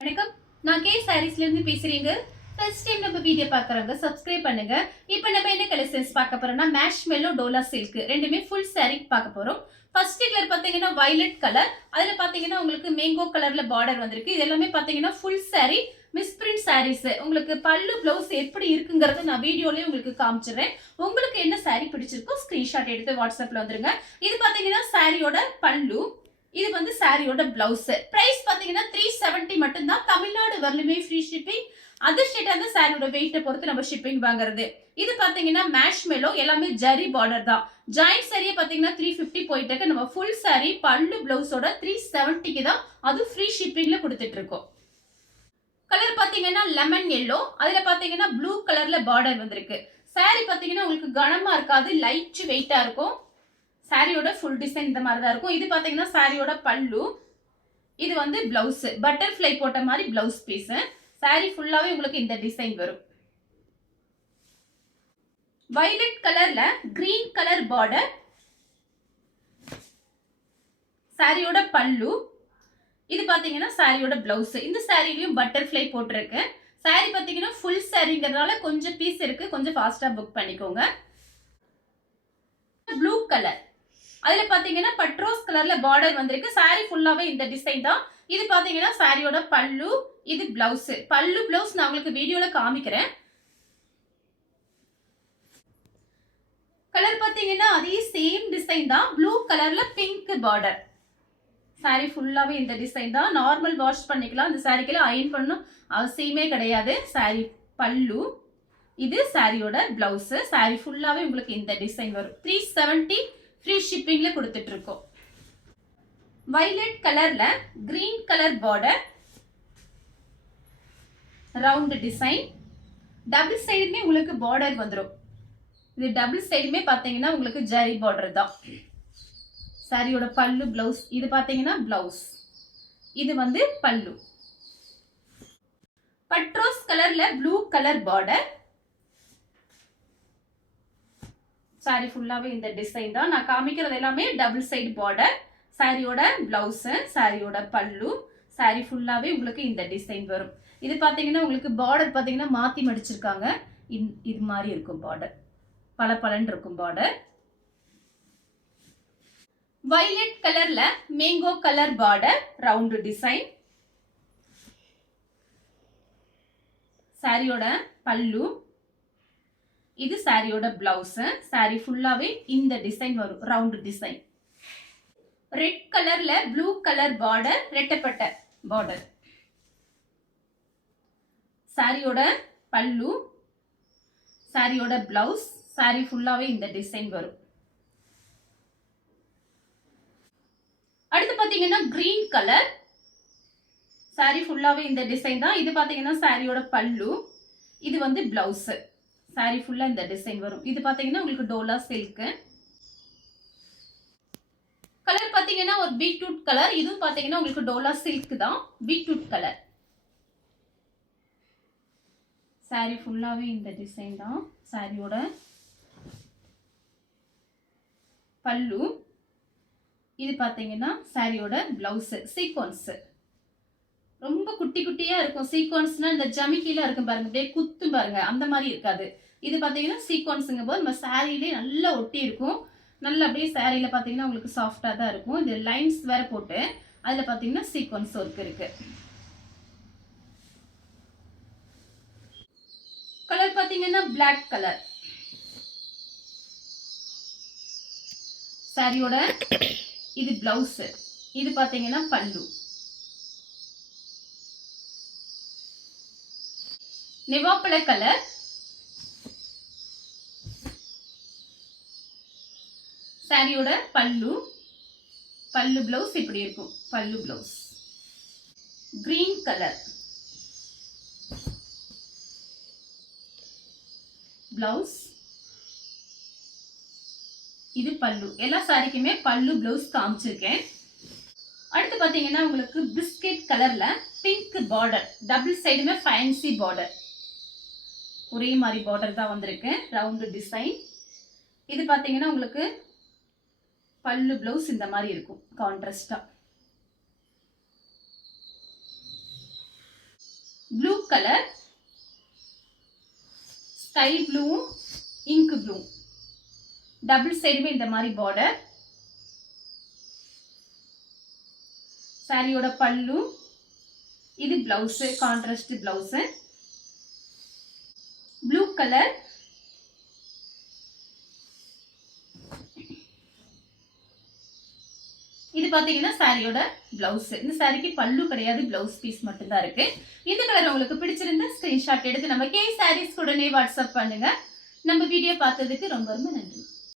வணக்கம். நான் கே சாரீஸ்ல இருந்து பேசுறீங்க. ஃபர்ஸ்ட் டைம் நம்ம வீடியோ பார்க்கறவங்க சப்ஸ்கிரைப் பண்ணுங்க. இப்போ நம்ம என்ன கலெக்ஷன்ஸ் பார்க்க போறோம்னா மேஷ்மெல்லோ டோலா சில்க் ரெண்டுமே ஃபுல் saree பார்க்க போறோம். ஃபர்ஸ்ட் கலர் பாத்தீங்கன்னா வயலட் கலர். அதுல பாத்தீங்கன்னா உங்களுக்கு மேங்கோ கலர்ல பார்டர் வந்திருக்கு. இது எல்லாமே பாத்தீங்கன்னா ஃபுல் saree மிஸ்பிரிண்ட் சாரீஸ். உங்களுக்கு பல்லு பிளவுஸ் எப்படி இருக்குங்கறத நான் வீடியோலயே உங்களுக்கு காமிச்சிடுறேன். உங்களுக்கு என்ன saree பிடிச்சிருக்கோ ஸ்கிரீன்ஷாட் எடுத்து வாட்ஸ்அப்ல வந்துருங்க. இது பாத்தீங்கன்னா சாரியோட பல்லு. இது வந்து சாரியோட பிளவுஸ். பிரைஸ் பாத்தீங்கன்னா 370 மட்டும் தான். Tamil Nadu வரலுமே free shipping. Other state அந்த சாரியோட வெயிட்ட பொறுத்து நம்ம ஷிப்பிங் வாங்குறது. இது பாத்தீங்கன்னா மேஷ்மெல்லோ எல்லாமே ஜரி பார்டர் தான். ஜாயிண்ட் சாரியே பாத்தீங்கன்னா 350 போயிட்டு இருக்கு. நம்ம ஃபுல் சாரி பல்லு பிளவுஸோட 370க்கு தான் அது ஃப்ரீ ஷிப்பிங்ல கொடுத்துட்டு இருக்கோம். கலர் பாத்தீங்கன்னா லெமன் எல்லோ. அதுல பாத்தீங்கன்னா ப்ளூ கலர்ல பார்டர் வந்திருக்கு. சாரி பாத்தீங்கன்னா உங்களுக்கு கனமா இருக்காது, லைட் வெயிட்டா இருக்கும். சாரியோட ஃபுல் டிசைன் இந்த மாதிரி தான் இருக்கும். இது பாத்தீங்கன்னா சாரியோட பல்லு. இது வந்து பிளவுஸ் பட்டர்ஃப்ளை போட்ட மாதிரி பிளவுஸ் பீஸ். சாரி ஃபுல்லாவே உங்களுக்கு இந்த டிசைன் வரும். வயலட் கலர்ல கிரீன் கலர் பார்டர். சாரியோட பல்லு. இது பாத்தீங்கன்னா சாரியோட பிளவுஸ். இந்த சாரிலயும் பட்டர்ஃப்ளை போட்டிருக்கு. சாரி பாத்தீங்கன்னா ஃபுல் சாரிங்கிறதுனால கொஞ்சம் பீஸ் இருக்கு, கொஞ்சம் ஃபாஸ்டா புக் பண்ணிக்கோங்க. Blue colour. அதுல பாத்தீங்கன்னா பட்ரோஸ் கலர்ல பார்டர் வந்திருக்கு. சாரி ஃபுல்லாவே இந்த டிசைன் தான். இது பாத்தீங்கன்னா சாரியோட பல்லு. இது பிளவுஸ். பல்லு பிளவுஸ் நான் உங்களுக்கு வீடியோல காமிக்கிறேன். கலர் பாத்தீங்கன்னா அதே சேம் டிசைன் தான். ப்ளூ கலர்ல பிங்க் பார்டர். சாரி ஃபுல்லாவே இந்த டிசைன் தான். நார்மல் வாஷ் பண்ணிக்கலாம். இந்த சாரிக்குள்ள அயன் பண்ணணும் அவசியமே கிடையாது. சாரி பல்லு. இது சாரியோட பிளவுஸ். சாரி ஃபுல்லாவே உங்களுக்கு இந்த டிசைன் வரும். 370 ஃப்ரீ ஷிப்பிங்ல கொடுத்துட்டு இருக்கோம். வயலட் கலர்ல green colour border, round design. Double சைடுமே உங்களுக்கு பார்டர் வந்துடும். இது டபுள் சைடுமே பாத்தீங்கன்னா உங்களுக்கு ஜரி பார்டர் தான். சாரியோட பல்லு பிளவுஸ். இது பாத்தீங்கன்னா பிளவுஸ். இது வந்து பல்லு. பட்ரோஸ் கலர்ல ப்ளூ கலர் பார்டர். சாரி ஃபுல்லாவே இந்த டிசைன் தான். நான் காமிக்கிறது எல்லாமே டபுள் சைடு பார்டர். சாரியோட பிளவுஸ், சாரியோட பல்லு. சாரி ஃபுல்லாவே உங்களுக்கு இந்த டிசைன் வரும். இது பாத்தீங்கன்னா உங்களுக்கு பார்டர் பாத்தீங்கன்னா மாத்தி மடிச்சிருக்காங்க. இது மாதிரி இருக்கும் பார்டர். பளபளன்னு இருக்கும் பார்டர். வயலட் கலர்ல mango colour border, round design. சாரியோட பல்லு. இது சாரியோட பிளவுஸ். சாரி ஃபுல்லாவே இந்த டிசைன் வரும், ரவுண்ட் டிசைன். ரெட் கலர்ல ப்ளூ கலர் பார்டர், ரெட்டப்பட்ட பார்டர். சாரியோட பல்லு. சாரியோட பிளவுஸ். சாரி ஃபுல்லாவே இந்த டிசைன் வரும். அடுத்து பாத்தீங்கன்னா கிரீன் கலர். சாரி ஃபுல்லாவே இந்த டிசைன் தான். இது பாத்தீங்கன்னா சாரியோட பல்லு. இது வந்து பிளவுஸ். சாரி ஃபுல்லா இந்த டிசைன் வரும். இது பாத்தீங்கன்னா உங்களுக்கு டோலா சில்க். கலர் பாத்தீங்கன்னா ஒரு பீட்ரூட் கலர். இதுவும் பாத்தீங்கன்னா உங்களுக்கு டோலா சில்க் தான், பீட்ரூட் கலர். சாரி ஃபுல்லாவே இந்த டிசைன் தான். சாரியோட பல்லு. இது பாத்தீங்கன்னா சாரியோட பிளவுஸ். சீக்வன்ஸ் ரொம்ப குட்டி குட்டியா இருக்கும். சீக்வன்ஸ்னா இந்த ஜமிக்கில இருக்கும் பாருங்க, அப்படியே குத்தும் பாருங்க, அந்த மாதிரி இருக்காது. இது பாத்தீங்கன்னா சீக்வன்ஸுங்க போது நம்ம சாரியிலே நல்லா ஒட்டி இருக்கும். நல்லா அப்படியே சாரியில பாத்தீங்கன்னா உங்களுக்கு சாஃப்டா தான் இருக்கும். இது லைன்ஸ் வேற போட்டு அதுல பாத்தீங்கன்னா சீக்வன்ஸ் ஒர்க் இருக்கு. கலர் பாத்தீங்கன்னா பிளாக் கலர். சாரியோட இது பிளவுஸ். இது பாத்தீங்கன்னா பல்லு. நெவாப்பழ கலர். சாரியோட பல்லு. பல்லு பிளவுஸ் இப்படி இருக்கும். பல்லு பிளவுஸ். Green colour blouse. இது பல்லு. எல்லா சாரிக்குமே பல்லு பிளவுஸ் காமிச்சிருக்கேன். அடுத்து பாத்தீங்கன்னா உங்களுக்கு பிஸ்கெட் கலர்ல பிங்க் பார்டர். டபுள் சைடுமே ஃபேன்சி பார்டர். ஒரே மாதிரி பார்டர் தான் வந்திருக்கு, ரவுண்ட் டிசைன். இது பாத்தீங்கன்னா உங்களுக்கு பல்லு பிளவுஸ் இந்த மாதிரி இருக்கும் கான்ட்ராஸ்டா. Blue colour, sky blue, ink blue, double சைடுமே இந்த மாதிரி பார்டர். சாரியோட பல்லு, இது blouse, contrast blouse, blue colour, இது பாத்தீங்கன்னா சாரியோட பிளவுஸ். இந்த சாரிக்கு பல்லு கிடையாது, பிளவுஸ் பீஸ் மட்டும் தான் இருக்கு. இந்த கலர் உங்களுக்கு பிடிச்சிருந்தா ஸ்கிரீன்ஷாட் எடுத்து நம்ம கே சாரீஸ் உடனே வாட்ஸ்அப் பண்ணுங்க. நம்ம வீடியோ பார்த்ததுக்கு ரொம்ப ரொம்ப நன்றி.